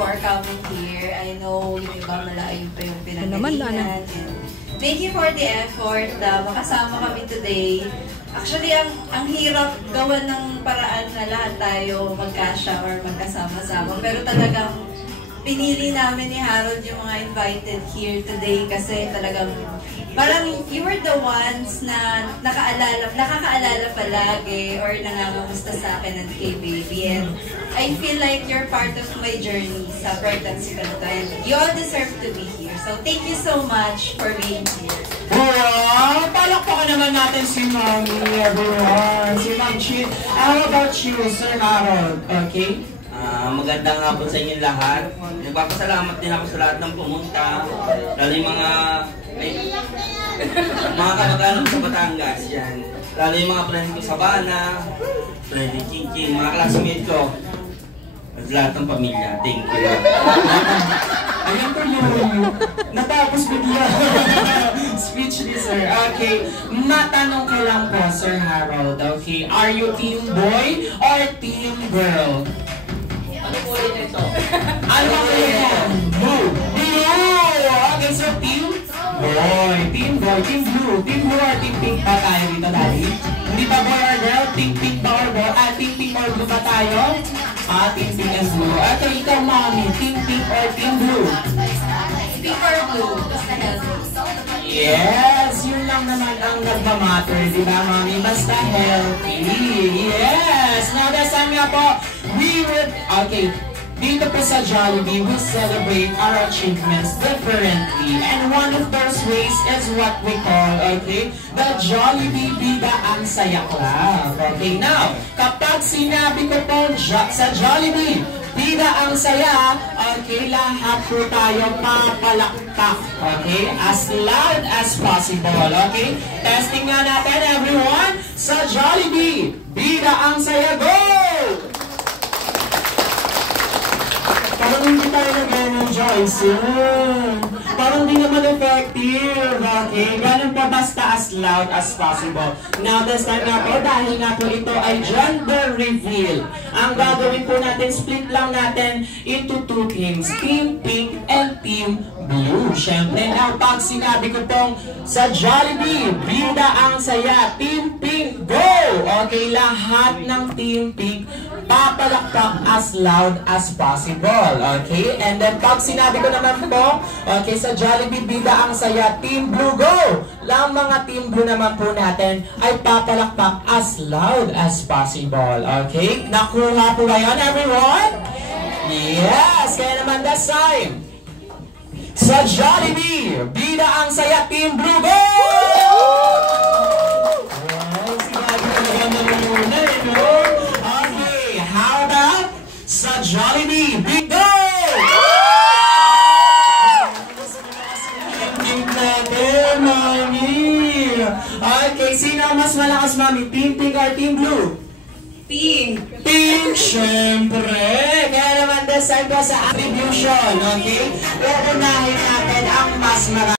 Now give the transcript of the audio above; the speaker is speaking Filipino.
for coming here. I know yung iba malayo pa yung pinagalingan. Thank you for the effort na makasama kami today. Actually, ang hirap gawan ng paraan na lahat tayo magkasya or magkasama-sama. Pero talagang pinili namin ni Harold yung mga invited here today kasi talagang parang you were the ones na nakakaalala palagi or nangangamusta sa akin at kay Baby. And I feel like you're part of my journey sa pregnancy ko to. And you all deserve to be here. So thank you so much for being here. Wow! Palakpakan naman natin si Mommy, everyone. Si Ma'am Chin. How about you, Sir Harold? Okay? Magandang hapon sa inyong lahat. Nagpapasalamat din ako sa lahat ng pumunta. Lalo yung mga kamag-anak sa Batangas. Yan. Lalo yung mga friend ko sa Bana, friend ni Chin, mga classmate ko. At lahat ng pamilya. Thank you. Ayan po yun. Natapos bigla. Speechless, sir. Okay. Matanong ko lang po, Sir Harold. Okay. Are you team boy or team girl? Ano po rin ito? Ano ba yan? Blue. Blue! Okay, so team boy. Team boy. Team blue. Team blue or team pink ba tayo dito, Daddy? Hindi ba boy or girl? Team pink ba or boy? Team pink or blue ba tayo? Team pink and blue. Okay, ikaw, Mommy. Team pink or team blue? Pink or blue? Basta healthy. Yes! Yun lang naman ang nagmamatter, di ba, Mommy? Basta healthy. Yes! Now, this time nga po, we would... Okay, dito po sa Jollibee, we celebrate our achievements differently. And one of those ways is what we call, okay, the Jollibee Bida Ang Saya Club. Okay, now, kapag sinabi ko po sa Jollibee, Bida Ang Saya, okay, lahat po tayo papalakpak, okay, as loud as possible, okay? Testing nga natin, everyone, sa Jollibee, Bida Ang Saya, go! Parang hindi tayo nag-enjoy, parang di naman effective, okay? Ganun pa basta as loud as possible. Now, this time nga po, dahil nga po ito ay gender reveal, ang gagawin po natin, split lang natin into two teams, Team Pink and Team Blue. Siyempre, now, pag sinabi ko pong sa Jollibee, Bida Ang Saya, Team Pink, go! Okay, lahat ng Team Pink, papalakpak as loud as possible, okay? And then, pag sinabi ko naman po, okay, sa Jollibee, Bida Ang Saya, Team Blue, go! Lang mga Team Blue naman po natin ay papalakpak as loud as possible, okay? Nakuha po ba yan, everyone? Yes! Kaya naman this time, sa Jollibee, Bida Ang Saya, Team Blue, go! Well, sinabi ko naman muna, no? Okay, how about sa Jollibee, Big Go! Okay, sino mas malakas, Mami? Team Pink or Team Blue? Pink! Pink, syempre! Kaya naman this time po sa attribution, okay? Uunahin natin ang mas marami.